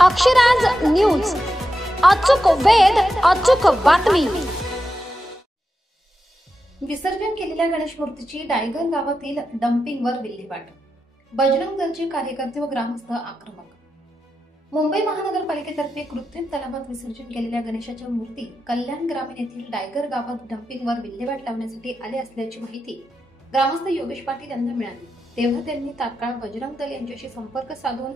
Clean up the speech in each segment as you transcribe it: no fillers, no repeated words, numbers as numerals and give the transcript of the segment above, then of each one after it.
Akshraj news, अचूक वेध, अचूक बातमी। विसर्जन केलेल्या गणेश मूर्तीची डायगर गावातील डम्पिंगवर विल्हेवाट, बजरंग दलचे कार्यकर्ते व ग्रामस्थ आक्रमक। मुंबई महानगरपालिकेतर्फे कृत्रिम तलावात विसर्जन केलेल्या गणेशाच्या मूर्ती कल्याण ग्रामीण येथील डायगर गावात डम्पिंगवर विल्हेवाट लावण्यासाठी आले असल्याची माहिती ग्रामस्थ योगेश पाटील यांना मिळाली। तेव्हा त्यांनी तात्काळ बजरंग दल यांच्याशी संपर्क साधून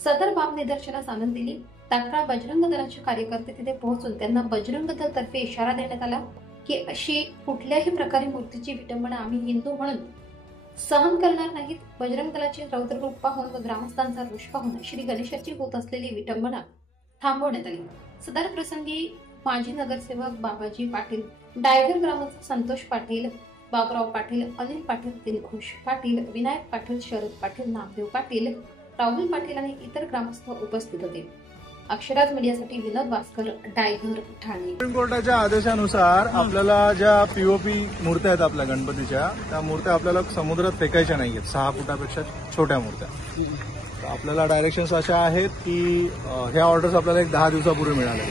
सदर बाब निदर्शनास आणून दिली। तात्काळ बजरंग दलाचे कार्यकर्ते तिथे पोहोचून त्यांना बजरंग दल तर्फे इशारा देण्यात आला की अशी कुठल्याही प्रकारे मूर्तीची विटंबना आम्ही हिंदू म्हणून सहन करणार नाहीत। बजरंग दलाचे रौद्र रूप पाहून व ग्रामस्थांचा रोष पाहून श्री गणेशाची होत असलेली विटंबना थांबवण्यात आली। सदर प्रसंगी माजी नगरसेवक बाबाजी पाटील, डायगर ग्रामस्थ संतोष पाटील, बाबराव पाटील, अनिल पाटील, दिलखुश पाटील, विनायक पाटील, शरद पाटील, नामदेव पाटील, राहुल पाटील आणि इतर ग्रामस्थ उपस्थित होते। अक्षराज मीडियासाठी विनोद भास्कर, डायगर, ठाणे। सुप्रीम कोर्टाच्या आदेशानुसार आपल्याला ज्या पीओपी मूर्त्या आहेत आपल्या गणपतीच्या, त्या मूर्त्या आपल्याला समुद्रात फेकायच्या नाहीयेत, 6 फुटापेक्षा छोट्या मूर्त्या। आपल्याला डायरेक्शन्स अशा आहेत की ह्या ऑर्डर्स आपल्याला एक 10 दिवसापूर्वी मिळाल्या,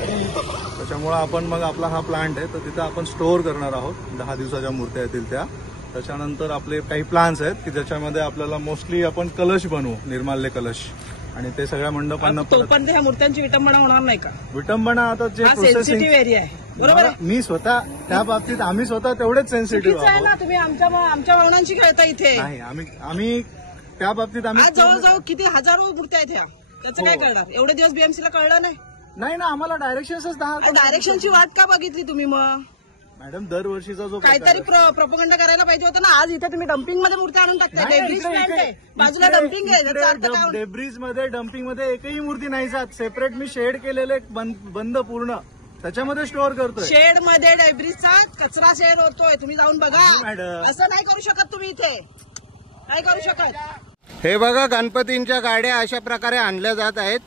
त्याच्यामुळे आपण मग आपला हा प्लांट आहे तर तिथे आपण स्टोअर करणार आहोत 10 दिवसाच्या मूर्त्या येतील त्या। त्याच्यानंतर आपले काही प्लान्स आहेत की ज्याच्यामध्ये आपल्याला मोस्टली आपण कलश बनवू, निर्माल्य कलश, आणि ते सगळ्या मंडपांना पण ह्या मूर्त्यांची विटंबना होणार नाही का? विटंबना आता जे प्रोसेसिंग एरिया आहे, बरोबर आहे। मी स्वतः त्या बाबतीत आम्ही स्वतः तेवढेच सेन्सिटिव्ह आहे ना। तुम्ही आमच्या भावनांशी खेळता इथे नाही। आम्ही त्या बाबतीत आम्ही जवळजवळ किती हजारो मूर्त्या आहेत ह्या, त्याचं काय करणार? एवढे दिवस बीएमसीला कळलं नाही ना। आम्हाला डायरेक्शन्सच 10 डायरेक्शनची वाट का बघितली तुम्ही? मग मॅडम दरवर्षीचा जो काहीतरी प्रोपगंडा करायला पाहिजे होता ना। आज इथे तुम्ही डम्पिंग मध्ये मूर्ती आणून टाकताय, बाजूला डम्पिंग आहे, डेब्रिज मध्ये डम्पिंग मध्ये एकही मूर्ती नाही जात। सेपरेट मी शेड केलेले बंद पूर्ण त्याच्यामध्ये स्टोअर करतोय। शेड मध्ये डेब्रिजचा कचरा शेड होतोय, तुम्ही जाऊन बघा। असं नाही करू शकत तुम्ही, इथे नाही करू शकत। हे बघा, गणपतींच्या गाड्या अशा प्रकारे आणल्या जात आहेत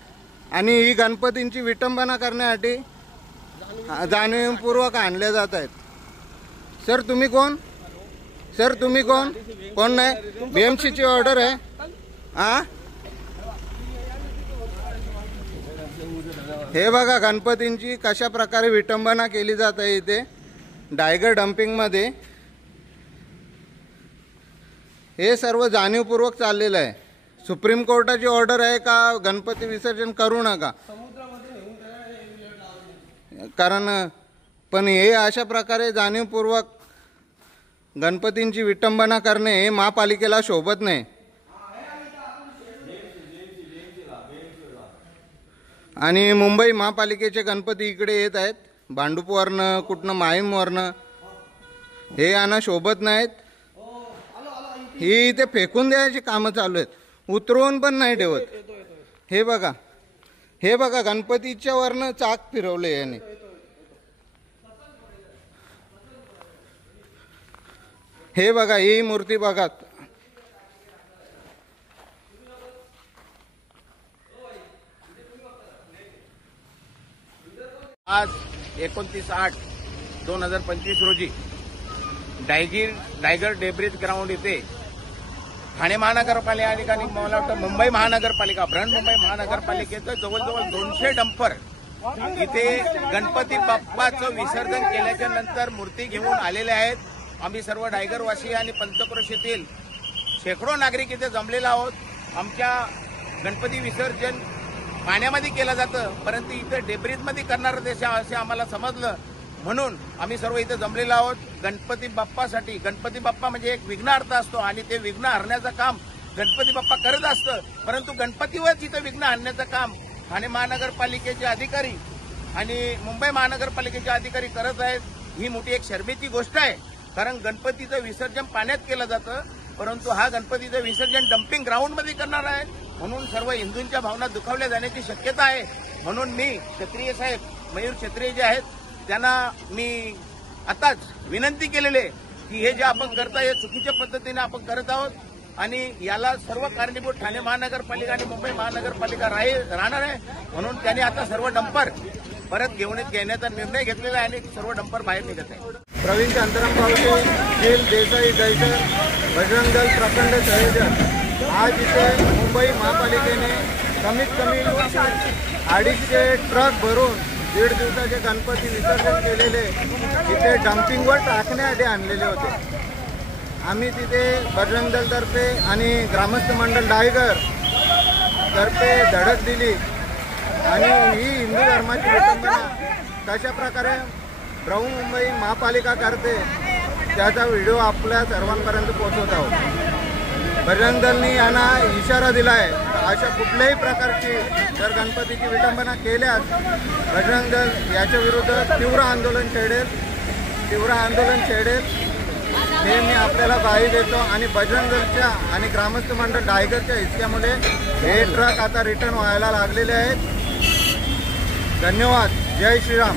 आणि ही गणपतींची विटंबना करण्यासाठी जाणीवपूर्वक आणल्या जात आहेत। सर तुम्ही कोण? सर तुम्ही कोण? कोण नाही? बीएमसीची ऑर्डर आहे। हे बघा, गणपतींची कशा प्रकारे विटंबना केली जात आहे इथे डायगर डम्पिंग मध्ये। हे सर्व जाणीवपूर्वक चाललेलं आहे। सुप्रीम कोर्टाची ऑर्डर आहे का गणपती विसर्जन करू नका, कारण पण हे अशा प्रकारे जाणीवपूर्वक गणपतींची विटंबना करणे हे महापालिकेला शोभत नाही। आणि मुंबई महापालिकेचे गणपती इकडे येत आहेत, भांडूपवरनं, कुठनं माहीमवरनं, हे यांना शोभत नाहीत। ही इथे फेकून द्यायची कामं चालू आहेत, उतरवून पण नाही ठेवत। हे बघा गणपतीच्या वरनं चाक फिरवले याने। हे बघा, ही मूर्ती बघा। आज 29/8/2025 रोजी डायगर डेब्रिज ग्राउंड इथे ठाणे महानगरपालिका आणि मला वाटतं मुंबई महानगरपालिका, बृहन्मुंबई महानगरपालिकेचं जवळजवळ 200 डंपर इथे गणपती बाप्पाचं विसर्जन केल्याच्या नंतर मूर्ती घेऊन आलेले आहेत। आम्ही सर्व डायगरवासी आणि पंचक्रोशीतील शेकडो नागरिक इथे जमलेलो आहोत। आमच्या गणपती विसर्जन पाण्यामध्ये केलं जातं, परंतु इथे डेब्रिजमध्ये करणार असे आम्हाला समजलं, म्हणून आम्ही सर्व इथे जमलेलो आहोत गणपती बाप्पासाठी। गणपती बाप्पा म्हणजे एक विघ्नहर्ता असतो आणि ते विघ्न हरण्याचं काम गणपती बाप्पा करत असतं, परंतु गणपतीवरच इथं विघ्न आणण्याचं काम ठाणे महानगरपालिकेचे अधिकारी आणि मुंबई महानगरपालिकेचे अधिकारी करत आहेत। ही मोठी एक शर्मेची गोष्ट आहे, कारण गणपतीचं विसर्जन पाण्यात केलं जातं, परंतु हा गणपतीचं विसर्जन डम्पिंग ग्राउंडमध्ये करणार आहे, म्हणून सर्व हिंदूंच्या भावना दुखावल्या जाण्याची शक्यता आहे। म्हणून मी क्षत्रिय साहेब मयूर क्षत्रिय जे आहेत त्यांना मी आताच विनंती केलेली आहे की हे जे आपण करताय हे चुकीच्या पद्धतीने आपण करत आहोत आणि याला सर्व कारणीभूत ठाणे महानगरपालिका आणि मुंबई महानगरपालिका राहणार आहे। म्हणून त्यांनी आता सर्व डंपर परत घेण्याचा निर्णय घेतलेला आहे आणि सर्व डंपर बाहेर निघत आहे। प्रवीण शांताराम पावटे, नील देसाई दहशत, बजरंग दल प्रखंड संयोजक आज इथे मुंबई महापालिकेने कमीत कमी 250 ट्रक भरून 1.5 दिवसाचे गणपती विसर्जन केलेले तिथे डम्पिंगवर टाकण्यासाठी आणलेले होते. आम्ही तिथे बजरंग दलतर्फे आणि ग्रामस्थ मंडळ डायगर तर्फे धडक दिली आणि ही हिंदू धर्माची विटंबना कशा प्रकारे बृहन्मुंबई महापालिका करते त्याचा व्हिडिओ आपल्या सर्वांपर्यंत पोहोचवत आहोत. बजरंग दलनी यांना इशारा दिला आहे, अशा कुठल्याही प्रकारची जर गणपतीची विटंबना केल्यास बजरंग दल याच्या विरुद्ध तीव्र आंदोलन छेडेल हे मी आपल्याला ग्वाही देतो. आणि बजरंग दलच्या आणि ग्रामस्थ मंडळ डायगरच्या हिसक्यामुळे हे ट्रक आता रिटर्न व्हायला लागलेले आहेत. धन्यवाद. जय श्रीराम.